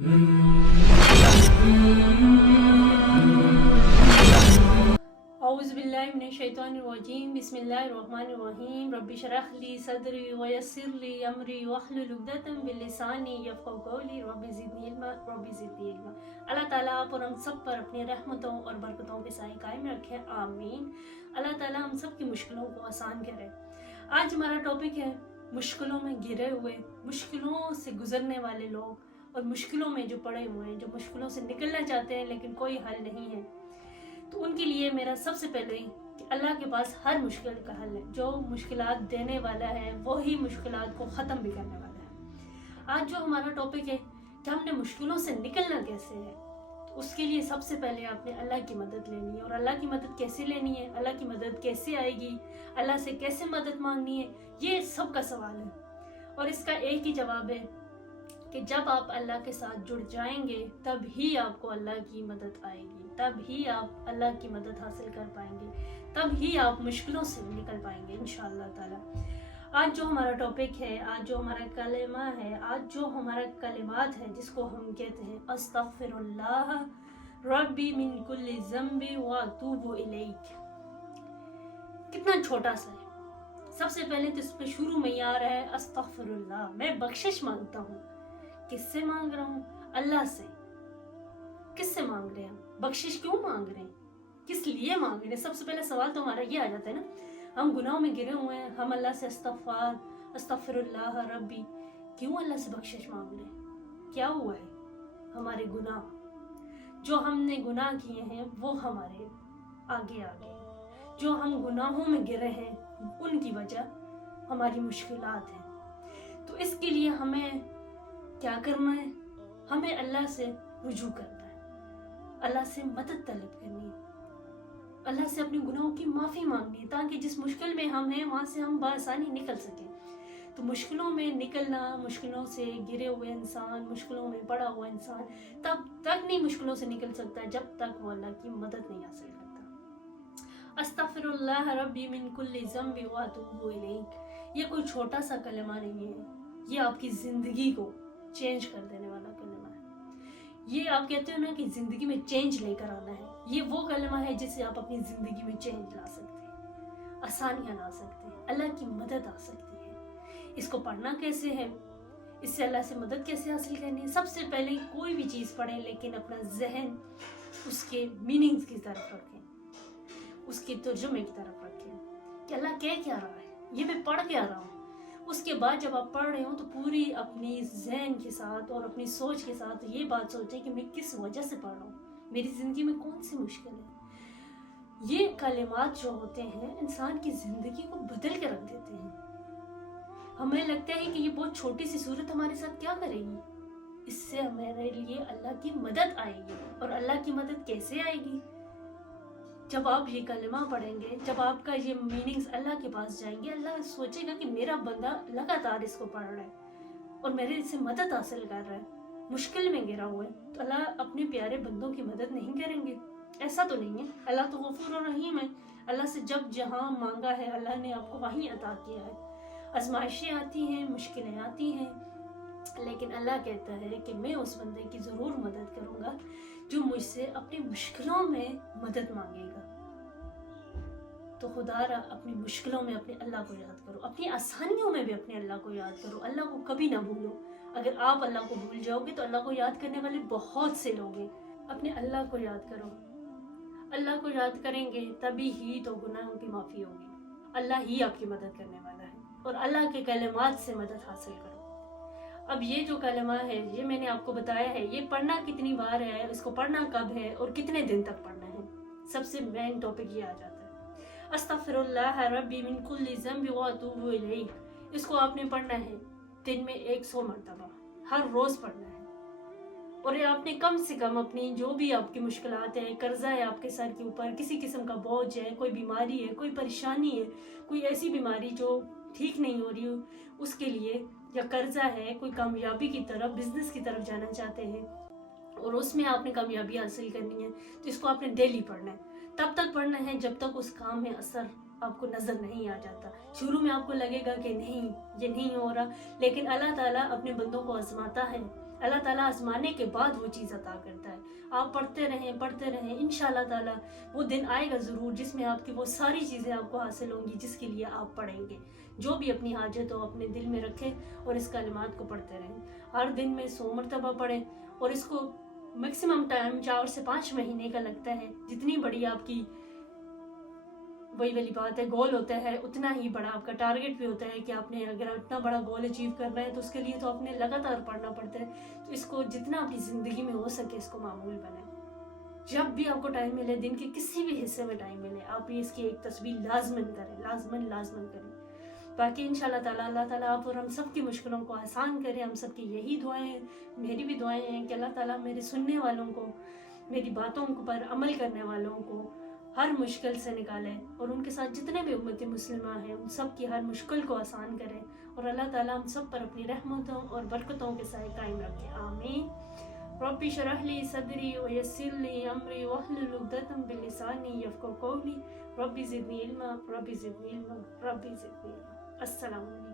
औज़ुबिल्लाहिमिनश्शैतानिर्रजीम बिस्मिल्लाहिर्रहमानिर्रहीम रब्बि शरह ली सदरी वयस्सिर ली अमरी वहलुल उक़दतम मिन लिसानी यफ़क़हू क़ौली रब्बि ज़िदनी इल्मा। अल्लाह ताला आप और हम सब पर अपनी रहमतों और बरकतों के साए कायम रखे, आमीन। अल्लाह ताला हम सब की मुश्किलों को आसान करे। आज हमारा टॉपिक है मुश्किलों में घिरे हुए, मुश्किलों से गुजरने वाले लोग और मुश्किलों में जो पड़े हुए हैं, जो मुश्किलों से निकलना चाहते हैं लेकिन कोई हल नहीं है। तो उनके लिए मेरा सबसे पहले कि अल्लाह के पास हर मुश्किल का हल है। जो मुश्किलात देने वाला है वही मुश्किलात को ख़त्म भी करने वाला है। आज जो हमारा टॉपिक है कि हमने मुश्किलों से निकलना कैसे है, तो उसके लिए सबसे पहले आपने अल्लाह की मदद लेनी है। और अल्लाह की मदद कैसे लेनी है, अल्लाह की मदद कैसे आएगी, अल्लाह से कैसे मदद मांगनी है, ये सबका सवाल है। और इसका एक ही जवाब है कि जब आप अल्लाह के साथ जुड़ जाएंगे तब ही आपको अल्लाह की मदद आएगी, तब ही आप अल्लाह की मदद हासिल कर पाएंगे, तब ही आप मुश्किलों से निकल पाएंगे इंशाअल्लाह ताला। आज जो हमारा टॉपिक है, आज जो हमारा कलेमा है, आज जो हमारा कलिमात है, जिसको हम कहते हैं अस्तगफिरुल्लाह रब्बी मिन कुल्ली ज़ंबी व अतूबु इलैक। कितना छोटा सा है। सबसे पहले तो इस पे शुरू में ही आ रहा है अस्तगफिरुल्लाह, मैं बख्शिश मांगता हूँ। किससे मांग रहा हूँ? अल्लाह से। किससे मांग रहे हैं? बख्शिश क्यों मांग रहे हैं? किस लिए मांग रहे हैं? सबसे पहले सवाल तो हमारा ये आ जाता है ना, हम गुनाहों में गिरे हुए हैं, हम अल्लाह से अस्तगफिरुल्लाह रब्बी, क्यों अल्लाह से बख्शिश मांग रहे हैं? क्या हुआ है? हमारे गुनाह जो हमने गुनाह किए हैं वो हमारे आगे आगे, जो हम गुनाहों में गिरे हैं उनकी वजह हमारी मुश्किलात हैं। तो इसके लिए हमें क्या करना है? हमें अल्लाह से रुजू करना है, अल्लाह से मदद तलब करनी है, अल्लाह से अपने गुनाहों की माफ़ी मांगनी है, ताकि जिस मुश्किल में हम हैं वहाँ से हम बआसानी निकल सकें। तो मुश्किलों में निकलना, मुश्किलों से घिरे हुए इंसान, मुश्किलों में पड़ा हुआ इंसान तब तक नहीं मुश्किलों से निकल सकता जब तक वो अल्लाह की मदद नहीं हासिल करता। अस्तगफिरुल्लाह रब्बी मिन कुल्ली ज़ंबी व अतूबु इलैक, ये कोई छोटा सा कलमा नहीं है, ये आपकी ज़िंदगी को चेंज कर देने वाला कलमा है। ये आप कहते हो ना कि जिंदगी में चेंज लेकर आना है, ये वो कलमा है जिससे आप अपनी जिंदगी में चेंज ला सकते हैं, आसानियां ला सकते हैं, अल्लाह की मदद आ सकती है। इसको पढ़ना कैसे है, इससे अल्लाह से मदद कैसे हासिल करनी है? सबसे पहले कोई भी चीज़ पढ़ें लेकिन अपना जहन उसके मीनिंग्स की तरफ रखें, उसके तर्जुमे की तरफ रखें कि अल्लाह कह क्या रहा है, ये मैं पढ़ क्या रहा हूँ। उसके बाद जब आप पढ़ रहे हो तो पूरी अपनी जहन के साथ और अपनी सोच के साथ ये बात सोचें कि मैं किस वजह से पढ़ रहा हूँ, मेरी ज़िंदगी में कौन सी मुश्किल है। ये कलिमात जो होते हैं इंसान की ज़िंदगी को बदल के रख देते हैं। हमें लगता है कि ये बहुत छोटी सी सूरत हमारे साथ क्या करेगी, इससे हमारे लिए अल्लाह की मदद आएगी। और अल्लाह की मदद कैसे आएगी? जब आप ये कलमा पढ़ेंगे, जब आपका ये मीनिंग्स अल्लाह के पास जाएंगे, अल्लाह सोचेगा कि मेरा बंदा लगातार इसको पढ़ रहा है और मेरे इससे मदद हासिल कर रहा है, मुश्किल में गिरा हुआ है, तो अल्लाह अपने प्यारे बंदों की मदद नहीं करेंगे? ऐसा तो नहीं है। अल्लाह तो गफूर और रहीम है। अल्लाह से जब जहाँ मांगा है अल्लाह ने आपको वहीं अता किया है। आजमाइशें आती हैं, मुश्किलें आती हैं, लेकिन अल्लाह कहता है कि मैं उस बंदे की ज़रूर मदद करूँगा जो मुझसे अपनी मुश्किलों में मदद मांगेगा। तो खुदारा अपनी मुश्किलों में अपने अल्लाह को याद करो, अपनी आसानियों में भी अपने अल्लाह को याद करो, अल्लाह को कभी ना भूलो। अगर आप अल्लाह को भूल जाओगे तो अल्लाह को याद करने वाले बहुत से लोग हैं। अपने अल्लाह को याद करो, अल्लाह को याद करेंगे तभी ही तो गुनाहों की माफ़ी होगी। अल्लाह ही आपकी मदद करने वाला है और अल्लाह के कलिमात से मदद हासिल करो। अब ये जो कलमा है ये मैंने आपको बताया है, ये पढ़ना कितनी बार है, इसको पढ़ना कब है और कितने दिन तक पढ़ना है। सबसे मेन टॉपिक ये आ जाता है अस्तगफिरुल्लाह रब्बी मिन कुल्ली ज़ंबी व अतूबु इलैह। इसको आपने पढ़ना है दिन में 100 मरतबा, हर रोज़ पढ़ना है। और ये आपने कम से कम अपनी जो भी आपकी मुश्किलात हैं, कर्जा है आपके सर के ऊपर, किसी किस्म का बोझ है, कोई बीमारी है, कोई परेशानी है, कोई ऐसी बीमारी जो ठीक नहीं हो रही हो उसके लिए, या कर्जा है, कोई कामयाबी की तरफ, बिजनेस की तरफ जाना चाहते हैं और उसमें आपने कामयाबी हासिल करनी है, तो इसको आपने डेली पढ़ना है। तब तक पढ़ना है जब तक उस काम में असर आपको नज़र नहीं आ जाता। शुरू में आपको लगेगा कि नहीं ये नहीं हो रहा, लेकिन अल्लाह ताला अपने बंदों को आजमाता है, अल्लाह ताला आजमाने के बाद वो चीज़ अता करता है। आप पढ़ते रहें इंशाअल्लाह ताला वो दिन आएगा ज़रूर जिसमें आपकी वो सारी चीज़ें आपको हासिल होंगी जिसके लिए आप पढ़ेंगे। जो भी अपनी हाजत हो अपने दिल में रखें और इस कलिमात को पढ़ते रहें। हर दिन में 100 मरतबा पढ़ें और इसको मैक्सिमम टाइम 4 से 5 महीने का लगता है। जितनी बड़ी आपकी वही वाली बात है गोल होता है उतना ही बड़ा आपका टारगेट भी होता है कि आपने अगर इतना बड़ा गोल अचीव करना है तो उसके लिए तो आपने लगातार पढ़ना पड़ता है। तो इसको जितना आपकी ज़िंदगी में हो सके इसको मामूल बनाएं। जब भी आपको टाइम मिले दिन के किसी भी हिस्से में टाइम मिले आप ये इसकी एक तस्वीर लाजमन करें, लाजमन करें। बाकी इंशाल्लाह ताला अल्लाह ताला आप और हम सब की मुश्किलों को आसान करें। हम सब की यही दुआएं हैं, मेरी भी दुआएं हैं कि अल्लाह ताला मेरे सुनने वालों को, मेरी बातों पर अमल करने वालों को हर मुश्किल से निकाले और उनके साथ जितने भी उम्मती मुस्लिमा हैं उन सब की हर मुश्किल को आसान करें और अल्लाह ताला हम सब पर अपनी रहमतों और बरकतों के साथ कायम रखे। आमीन। रब्बी शरह ली सदरी व यस्सिर ली अमरी वहलुल उक़दतम मिन लिसानी यफ़क़हू क़ौली रब्बी ज़िदनी इल्मा। अस्सलामु अलैकुम।